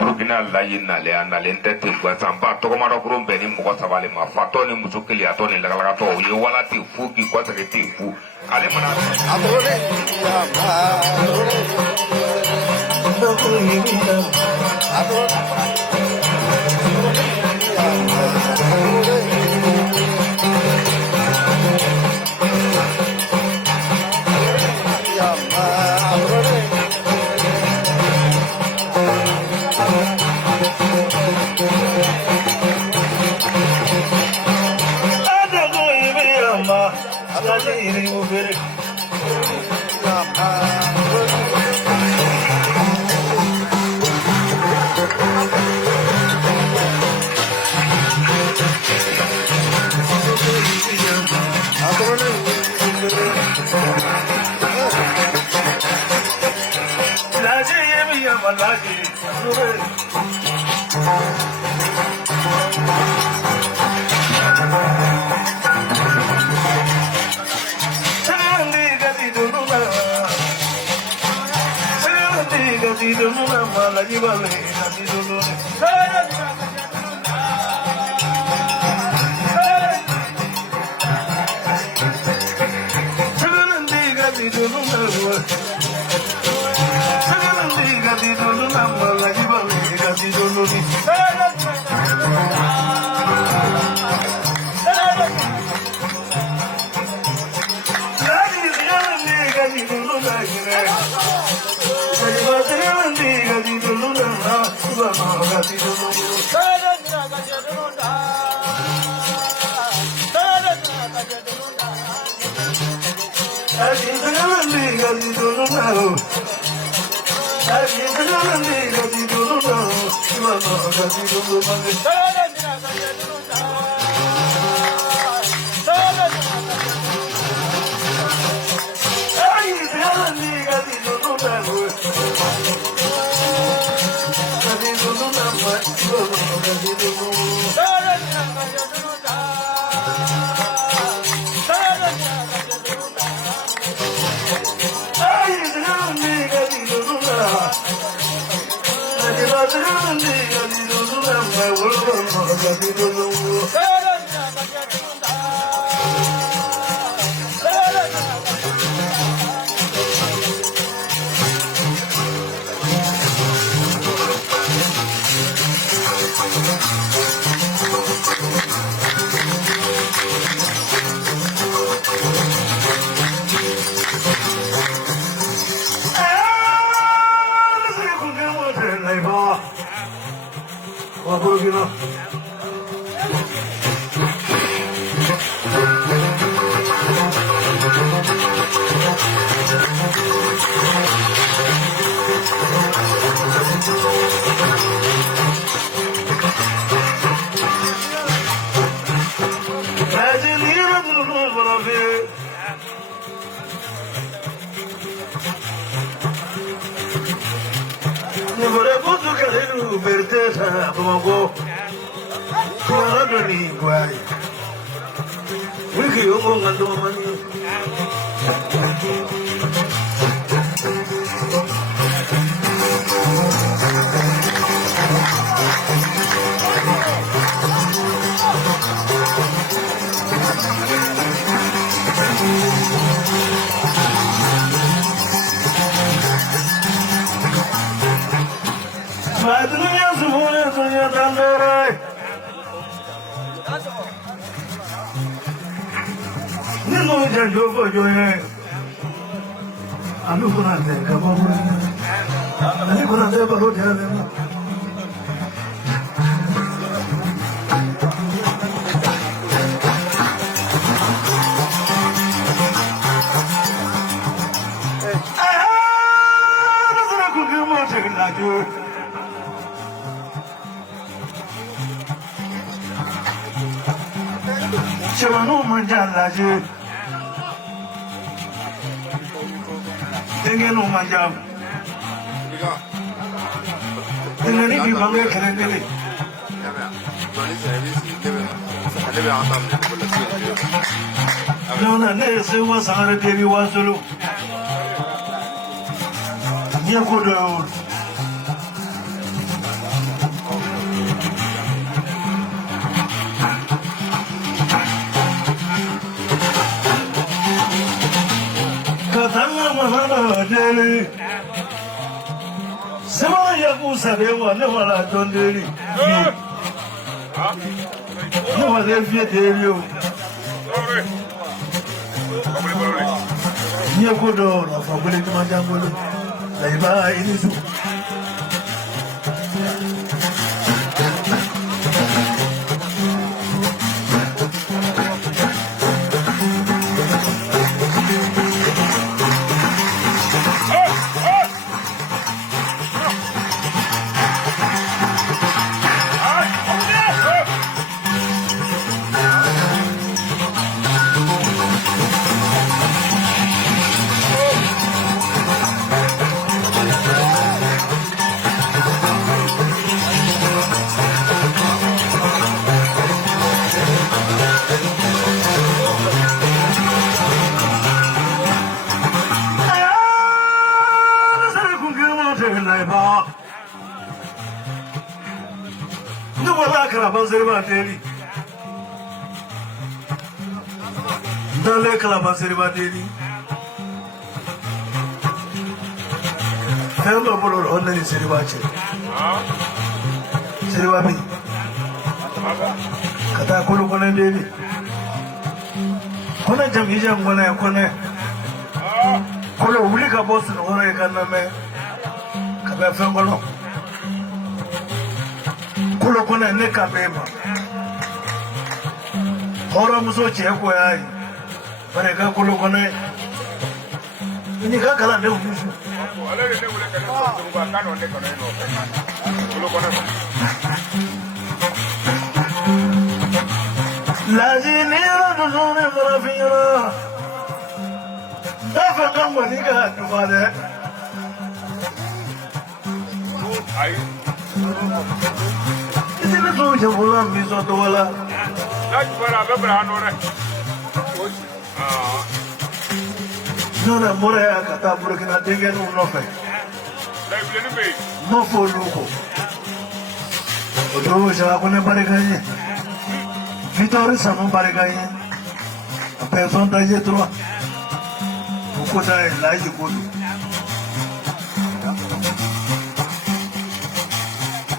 Rubina layi nale analen tɛ ten gansanba tɔgɔmadɔ kurun bɛn ni mɔgɔ sabali ma fatɔ ni muso keliyatɔ ni lagalagatɔ u ye wala ten fu k'i kɔsɛgɛ ten fu ale mana Nyakodo. Katanga mahana deli. Sama ya kusabewa ne wala dondeli. Ne wala vie deli. Nyakodo la fabule kimajangolo. Laiba inisu. Dale Calabasiri Badini. Hello, Bolo, only Siribachi. Siribabi. Katakulu Kone Devi. Kone Jamija Mone Kone. Kolo Ulika Boston, Ore Kaname. Kabafangolo. Kolo Kone Neka Bema. Hora Muso Chekwai. Mereka Kolo Kone. Ini kakak ada urusan. Lazini ada zone berafira. Dapat kamu nikah cuma deh. Ini tu jauh bisa tu wala. Lagi berapa berapa orang? Nona Morea kata Burkina Tegen unofe. Nofo luko. Odo sa kone barekaye. Vitor samu barekaye. Person daje trois. Uko dai laji kodu.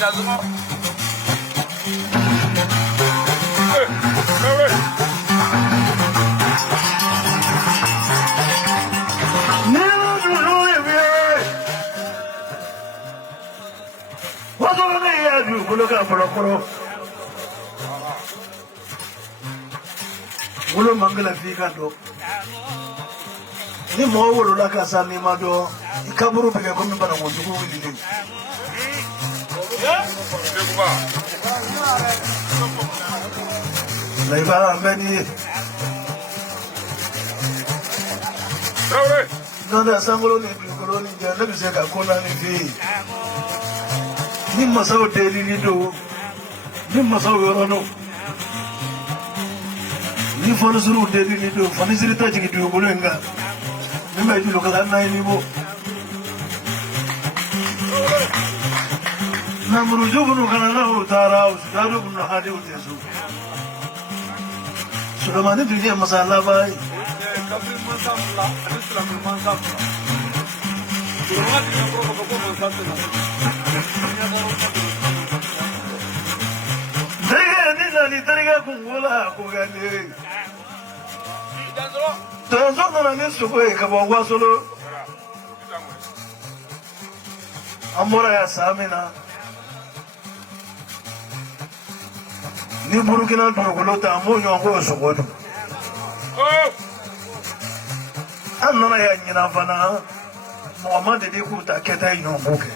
Jazuma. Ulo mangala fika do ni mo wolo la kasa ni ma do ikaburu peke ko mi bana mo dugo wili ni la ibara mbeni nada sangolo ni bigolo ni ja nabi se ka kona ni fi ni masawo deli ni do ni masawo yorono ni fonu suru deli ni do fani siri ta jigi do bolenga ni mai di lokala na ni bo na muru jobu kana na utara usado bunu hadi utesu sulamani dunia masala bai kabri mansafla islam mansafla durmati na ko mansafla ni tariga kungula kugani tanzo na ni suko e kabwa solo amora ya samina ni burukina dogolo ta mo nyongo sogodo annana ya nyina fana Muhammad de ku ta keta nyongo ke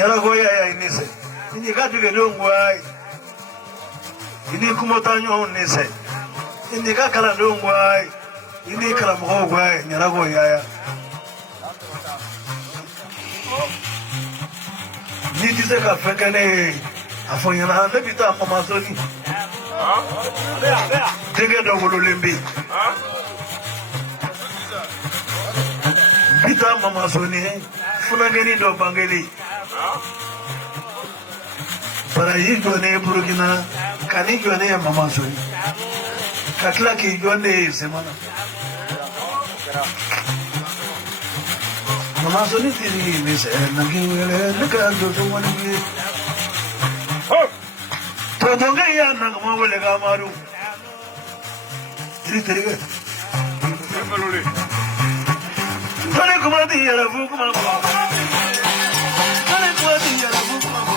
nyala goya ya inise ini katu ke dongwai ini kumotanyo nise ini kakala dongwai ini kala mgogwai nyala goya ya ni dise ka fekene afonyana hande bita amazoni Tege do wololembi. Kita mama soni funageni do bangeli. Para yi jone Burkina kani jone mama soni. Kakla ki jone semana. Mama soni tiri ni se nangi wele nika do to wani bi. To donga ya nangma wele ga maru. Tiri tiri ga. Tole kuma di yara bu kuma bu. Tole kuma di yara bu kuma bu.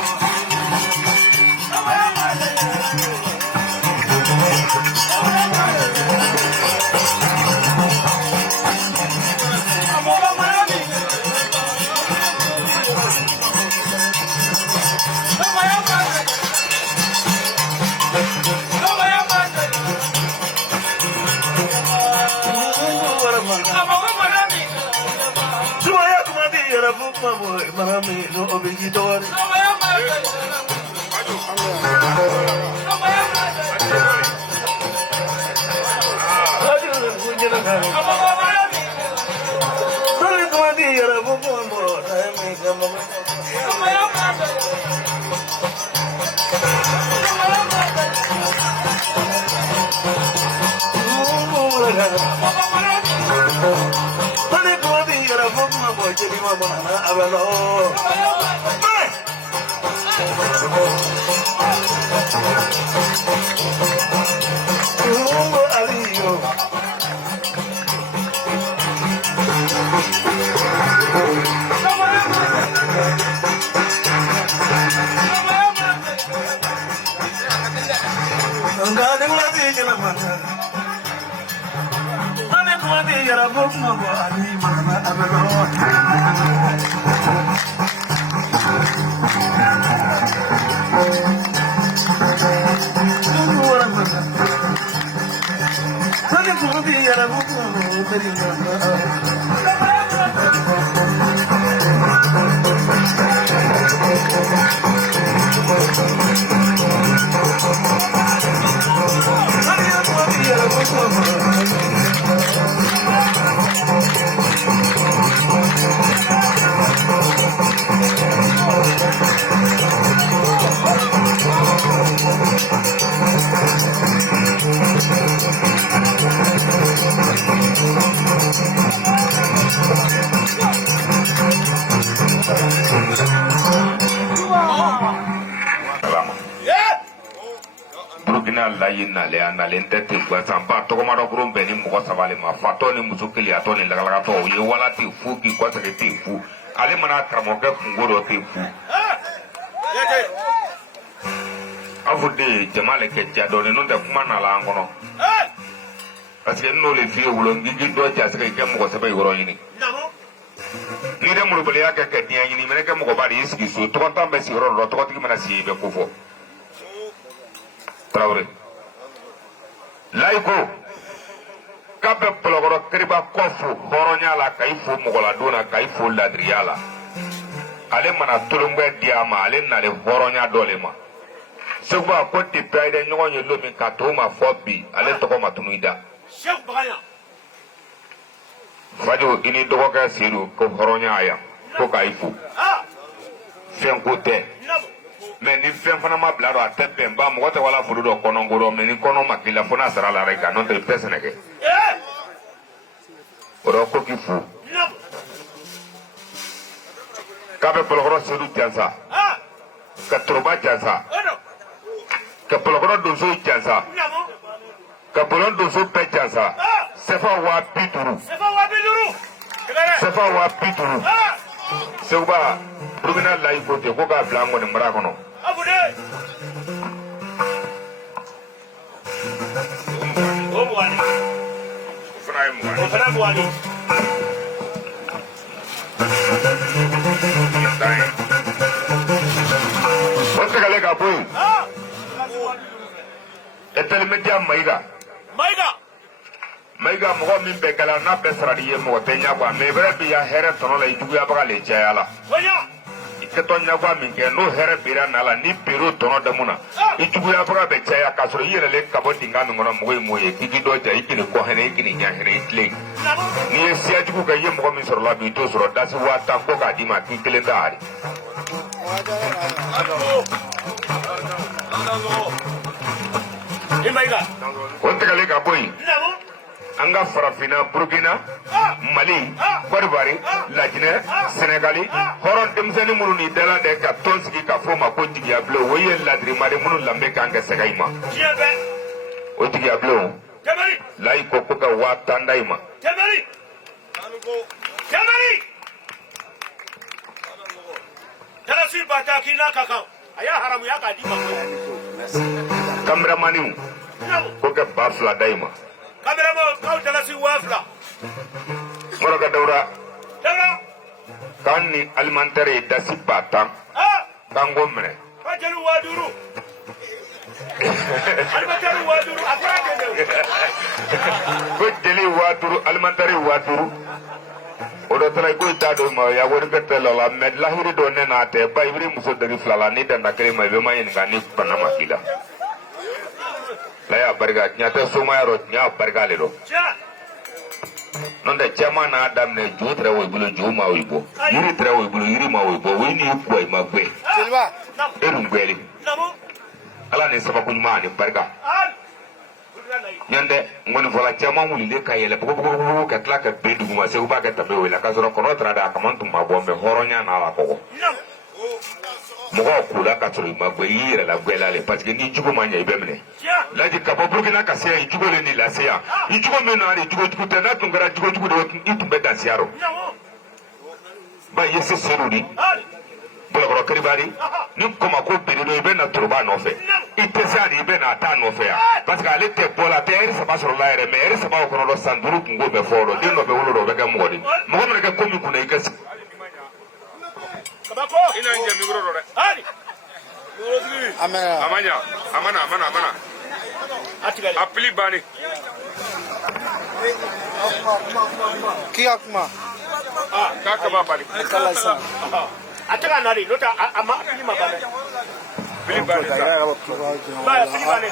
Marami no obligidor. Nalente tilgwa sampa tokoma do grum beni mugo sabale ma fatoni musukili atoni lagalaga to ye wala ti fu ki kwa sake ti fu ale mana tramoke fungoro ti fu afude jamale ke jadone no de kuma na la ngono parce que no le fi wulo ngi do ja sake ke mugo sabe woro yini ni de mulu bele ya ke tiya yini mene ke mugo bari iski so to konta be si woro to konta ki mana si be kufo Traore Laiko kabe pologoro kriba kofu horonya la kaifu mugola dona kaifu ladriala ale mana tulungbe diama ale na le horonya dolema seba ko ti pride nyonyo lomi katoma fobi ale toko matunuida Cheikh Bagaya fajo ini dogo ka siru ko horonya aya ko kaifu fenkote mais ni fɛn fana ma bila a tɛ bɛn ba mɔgɔ tɛ wala furu dɔ kɔnɔ ngoro mais ni kɔnɔ ma k'i la fo n'a sara la rek n'o tɛ i tɛ sɛnɛ kɛ o rɔ ko k'i fu k'a bɛ pɔlɔkɔrɔ sedu jansa ka toroba jansa ka pɔlɔkɔrɔ donso jansa ka bolon donso bɛɛ jansa sefa 50,000 sefa 50,000 Seuba Burkina la ifo te ko ka bila ngoni mara kono abude o buani fana buani What's the lega boy? Etel media Maiga mo min be kala na be saradi ye mo te nya kwa me bere bi ya here tono la idugu ya baga le jaya la. Wanya. Ike to nya kwa min ke no here bira na la ni biro tono de muna. Ijuguya faga be caya ka sɔrɔ I yɛrɛlen ka bɔ dinga min kɔnɔ mɔgɔ ye mun ye k'i k'i dɔ ja I k'i ni kɔ hɛnɛ I k'i ni ɲɛ hɛnɛ I tilen n'i ye siya jugu kɛ I ye mɔgɔ min sɔrɔ la bi I t'o sɔrɔ dasi 10,000 ko k'a d'i ma k'i kelen t'a hari o tɛgɛlen ka bɔ yen an ka farafinna Burukina Mali Côte d'Ivoire Laginɛ Sénégali hɔrɔn denmisɛnnin minnu ni dala de ka tɔn sigi ka fɔ ma ko jigiya bulon o ye ladirima de minnu lamɛn kan kɛ sɛgɛ I ma o jigiya bulon layi ko ka 10,000 da I ma kameramaniw ko ka 2,000 da I ma Moroka Daura kan ni alimentaire dasi 10,000 kan go mene ko jeli 2,000 alimentaire 2,000 odo tara ko ita do ma ya wori ka tela la med lahiri do ne na te ba ibri muso dari flala ni danda kare ma be ma yin ga ni bana makila la ya barga nyata soma yaro nya barga le do non da chama na adam ne jo tra wo bulo jo ma wo ibo yiri tra wo bulo yiri ma wo ibo wo ni ko ai ma gbe silva erun gweli ala ne saba kun ma ni barga nyande ngoni vola chama muli le ka yele bugo ka tla ka be du ma se u ba ka tabe wela ka soro kono tra da kamantu ma bombe horonya na la ko mɔgɔ kula ka sɔrɔ I ma gbe I yɛrɛ la gwɛla le parce que ni jugu ma ɲɛ I bɛ minɛ laji ka bɔ Burukina ka se yan I jugu le ni lase yan I jugu min na de jugu tɛ n'a tun kɛra jugu de I tun bɛ dansiya rɔ ba I ye se seru di bolokɔrɔ Karibari ni kɔma ko bere do I bɛ na toroba nɔfɛ I tɛ se ani I bɛ na taa nɔfɛ yan parce que ale tɛ bɔ la tɛ heure 3 sɔrɔ la yɛrɛ mais heure 3 o kɔnɔ san 5 kungo bɛ fɔ o den dɔ bɛ wolo dɔ o bɛ kɛ mɔgɔ de mɔgɔ mana kɛ ko min kunna I ka ina nje migro do ani amanya amana apli bani kiakma kaka babali kala sa ataka nari lota ama apli mabane apli bani ba apli bani